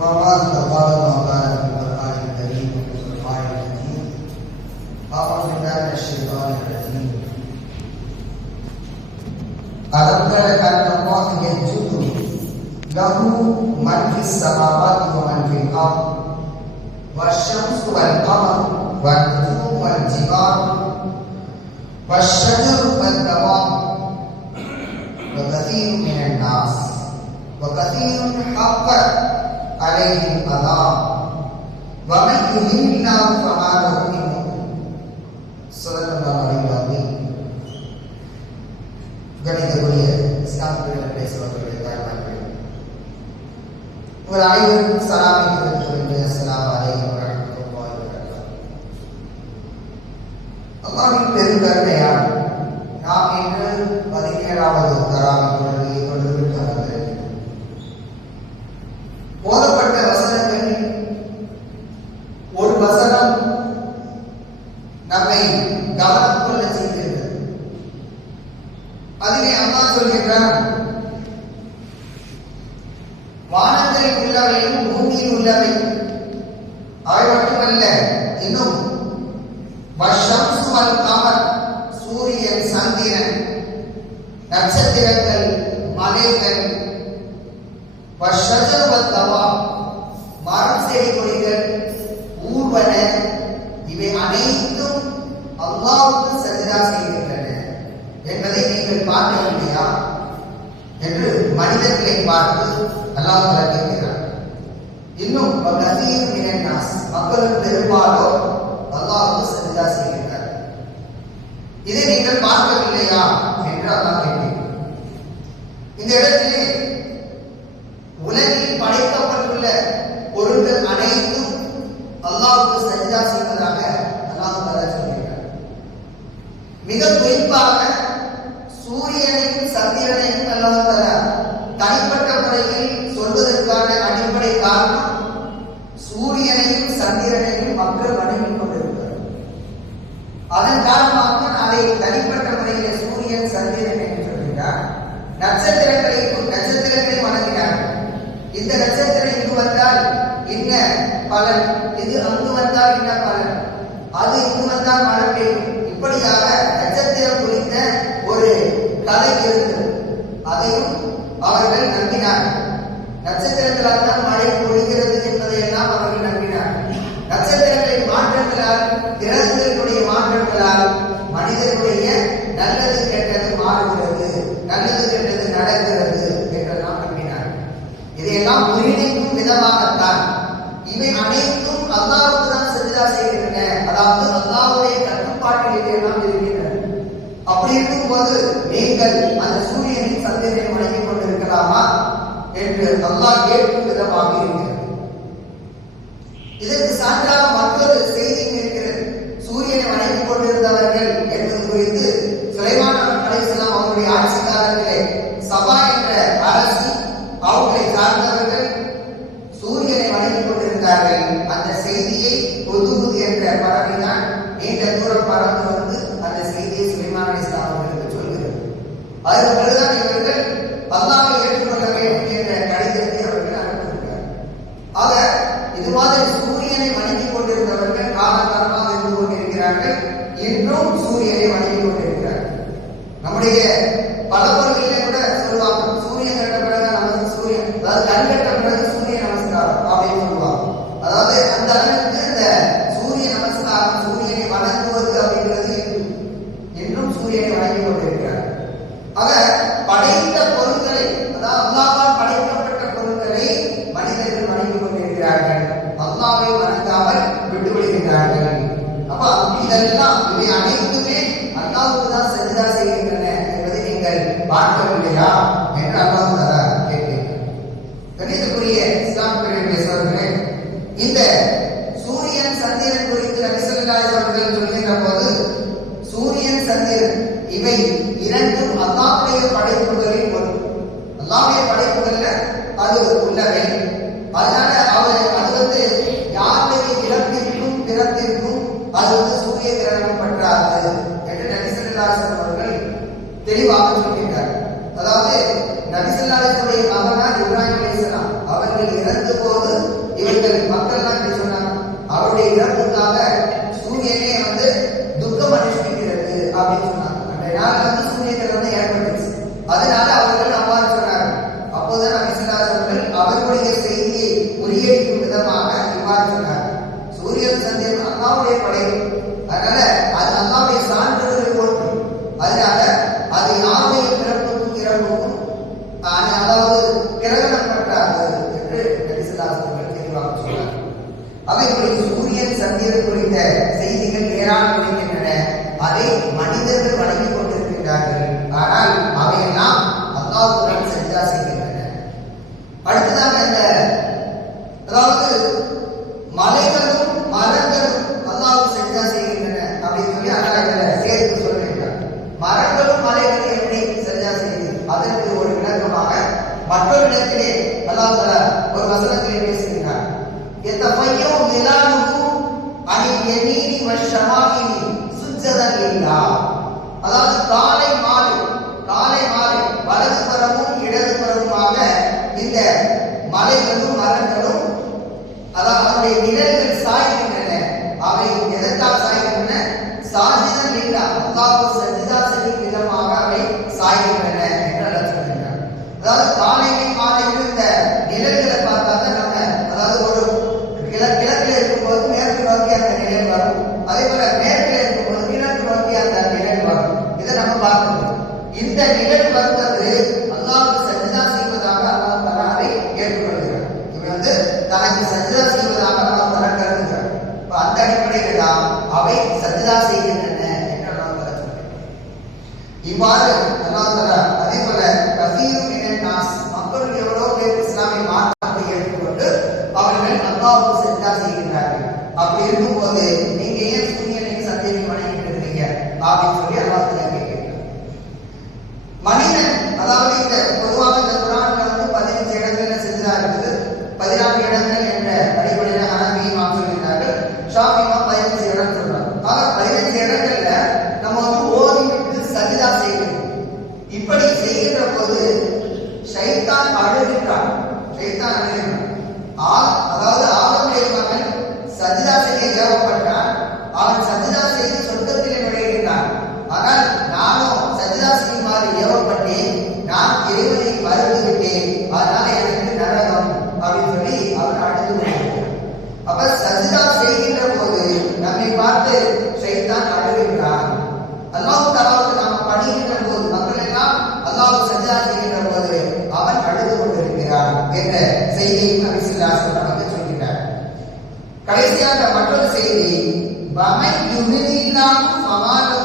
وقال تبارك وتعالى في القرآن الكريم وفي القرآن الحكيم. أعوذ بالله من الشيطان الرجيم. ألم تر أن الله يسجد له من في السماوات ومن في الأرض والشمس والقمر والنجوم والجبال والشجر والدواب وكثير من الناس وكثير حق عليه العذاب ومن يهن الله فما له من مكرم صدق الله عليه وسلم கணிதக்குரிய இஸ்லாமிய பேசுபவர்களுடைய தாய்மார்கள் உங்கள் அனைவருக்கும் சலாமை தெரிவித்துக் அஸ்லாம் வஷம்சு சூரியன் சந்திரன் நட்சத்திரங்கள் மலைகள் வஷஜர் மரம் செடி கொடிகள் ஊர்வன இவை அனைத்தும் அல்லாவுக்கு சஜதா செய்கின்றன. என்பதை நீங்கள் பார்க்கவில்லையா என்று மனிதர்களை பார்த்து அல்லாஹ் கேட்கிறார் இன்னும் கதீர் மினன்னாஸ் மக்களும் பெரும்பாலோர் அல்லாஹ்வுக்கு இதை நீங்கள் பார்க்கவில்லையா? என்று அல்லாஹ் கேட்டேன். இந்த இடத்திலே உலகில் படைக்கப்பட்டுள்ள பொருட்கள் அனைத்தும் அல்லாஹ்வுக்கு சஜதா செய்வதாக அல்லாஹ் தஆலா சொல்கிறார் மிக குறிப்பாக சூரியனை இந்த நட்சத்திரம் இங்கு வந்தால் என்ன பலன்? இது அங்கு வந்தால் என்ன பலன்? அது இங்கு வந்தால் மழை பெய்யும். இப்படியாக நட்சத்திரம் குறித்த ஒரு கதை அல்லது சூரியனின் சந்திரனை வணங்கிக் கொண்டிருக்கலாமா என்று அல்லாஹ் கேட்கும் விதமாக இருக்கிறது. இதற்கு சான்றாக மற்றொரு செய்தியும் இருக்கிறது. சூரியனை வணங்கிக் கொண்டிருந்தவர்கள் என்பது குறித்து சுலைமான் அலிஸ்லாம் அவருடைய ஆட்சி காலத்திலே சபா என்ற அரசு அவர்களை சார்ந்தவர்கள் சூரியனை வணங்கிக் கொண்டிருந்தார்கள். அந்த செய்தியை பொதுகுது என்ற பறவைதான் நீண்ட தூரம் பறந்து வந்து அந்த செய்தியை சுலைமான் அலைஹிஸ்ஸலாம் அவர்களுக்கு சொல்கிறது ஆயிரம் பேர் தான் இவர்கள் அல்லாஹ் ஏற்றுக்கொள்ள வேண்டும் என்ற கடிதத்தை அவர்கள் அனுப்புகிறார் ஆக இது மாதிரி சூரியனை வணங்கிக் கொண்டிருந்தவர்கள் காலகாலமாக இருந்து கொண்டிருக்கிறார்கள் இன்றும் சூரியனை வணங்கிக் கொண்டிருக்கிறார்கள் நம்முடைய பலவர்களிலே கூட சொல்லுவாங்க சூரியன் கட்ட பிறகு நமக்கு சூரியன் அதாவது கண் கட்ட பிறகு சூரிய நமஸ்காரம் அப்படின்னு சொல்லுவாங்க அதாவது அந்த அளவுக்கு இந்த சூரிய நமஸ்காரம் சூரியனை வணங்குவது அப்படிங்கிறது இன்று இன்றும் சூரியனை வணங்கிக் கொண்டிருக்கிறார் ஆக படைத்த பொருட்களை அதாவது அல்லாஹ்வால் படைக்கப்பட்ட பொருட்களை மனிதர்கள் வணங்கிக் கொண்டிருக்கிறார்கள் அல்லாஹ்வை வணங்காமல் விட்டு விடுகிறார்கள் அப்ப இதெல்லாம் அனைத்துமே அல்லாஹ்வுக்கு தான் சஜிதா செய்கின்றன என்பதை நீங்கள் பார்க்கவில்லையா என்று அல்லாஹ் தஆலா கேட்கிறார். கணிதக்குரிய இஸ்லாம் பிரிவுடைய சோழர்களே இந்த சூரியன் சந்திரன் குறித்து நபி அவர்கள் சொல்கின்ற போது சூரியன் சந்திரன் இவை இரண்டும் அல்லாவுடைய படைப்புகளில் ஒன்று. அல்லாவுடைய படைப்புகள்ல அது உள்ளவை. அதனால Allá. இருந்தார் அதாவது காலை கட்டளைகளாம் அவை சஜிதா செய்கின்றன என்று அல்லாஹ் சொல்கிறேன் இவ்வாறு சஜிதா செய்ய அவன் சஜிதா செய்து சொர்க்கத்திலே நுழைகிறான் ஆனால் நானும் சஜிதா செய்யுமாறு ஏவ செய்யாத மற்றொரு செய்தி. வமை யுமிலில்லாம் சமாதம்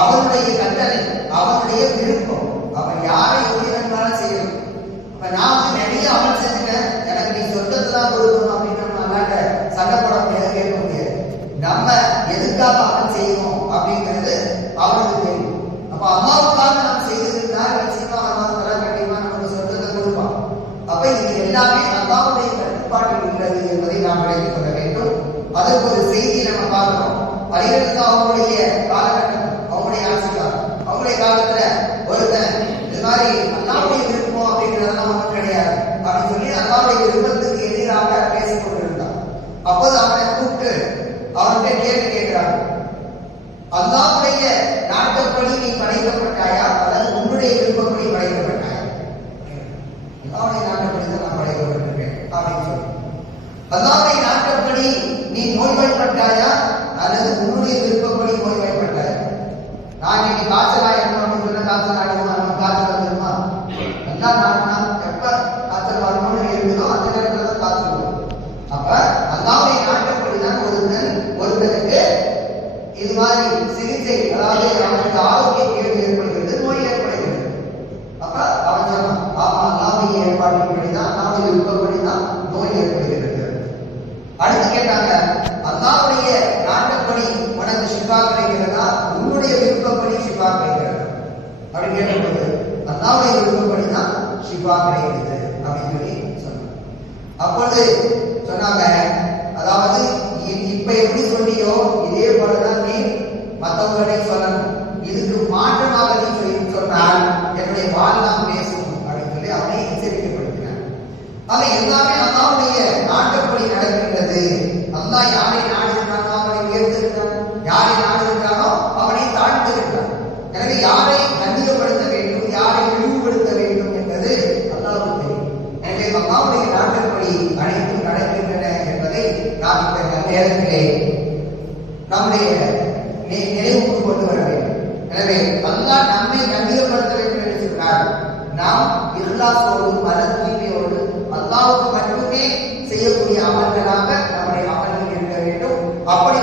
அவருடைய கட்டளை அவருடைய விருப்பம். அவர் யாரை எது வேணுமானாலும் செய்யணும் இப்ப நான் நிறைய அவன் செஞ்சுட்டேன். எனக்கு நீ சொந்தத்தை தான் கொடுக்கணும் அப்படின்னு நம்மளால சண்டை போட முடியாது கேட்க முடியாது. நம்ம எதுக்காக அவன் செய்யணும் அப்படிங்கிறது அவனுக்கு தெரியும். அப்ப அம்மாவுக்காக நாம் செய்திருந்தா நிச்சயமா அம்மா கண்டிப்பா நமக்கு சொந்தத்தை கொடுப்பான். அப்ப இது எல்லாமே அம்மாவுடைய கட்டுப்பாட்டில் இருக்கிறது என்பதை நாம் விளங்கிக் கொள்ள வேண்டும். அதற்கு ஒரு செய்தி நம்ம பார்க்கிறோம் பலிகளுக்கு அவங்களுடைய காலகட்டம் காலத்துல ஒருத்தன் இது மாதிரி அல்லாவுடைய விருப்பம் அப்படிங்கிறதெல்லாம் ஒன்றும் கிடையாது. அப்படின்னு சொல்லி அல்லாவுடைய விருப்பத்துக்கு எதிராக பேசிக் கொண்டிருந்தான் அப்போது அவனை கூப்பிட்டு அவன்கிட்ட கேள்வி கேட்கிறான். அல்லாவுடைய நாட்டப்படி நீ படைக்கப்பட்டாயா? அல்லது உன்னுடைய விருப்பப்படி படைக்கப்பட்டாயா? அல்லாவுடைய நாட்டப்படி தான் நான் படைக்கப்பட்டிருக்கேன் அப்படின்னு சொல்லி. அல்லாவுடைய நாட்டப்படி நீ நோய்வாய்ப்பட்டாயா ஆக எல்லாமே அல்லாவுடைய நாட்டப்படி நடக்கின்றது. அல்லாஹ் யாரை நாடுகிறானோ அவனை உயர்த்திருக்கிறான். யாரை நாடுகிறானோ அவனை தாழ்த்துகிறான் எனவே யாரை கண்ணியப்படுத்த வேண்டும் யாரை இழிவுபடுத்த வேண்டும் என்பது அல்லாவுக்கு தெரியும். எனவே அல்லாவுடைய நாட்டப்படி அனைத்தும் நடக்கின்றன என்பதை நாம் இந்த நேரத்திலே நம்முடைய நி- நினைவுக்கு கொண்டு வர வேண்டும். எனவே அல்லாஹ் நம்மை கண்ணியப்படுத்த வேண்டும் என்று சொன்னார் நாம் ஒரு மன தூய்மையோடு அல்லாவுக்கு மட்டுமே செய்யக்கூடிய அமல்களாக நம்முடைய அமல்கள் இருக்க வேண்டும். அப்படி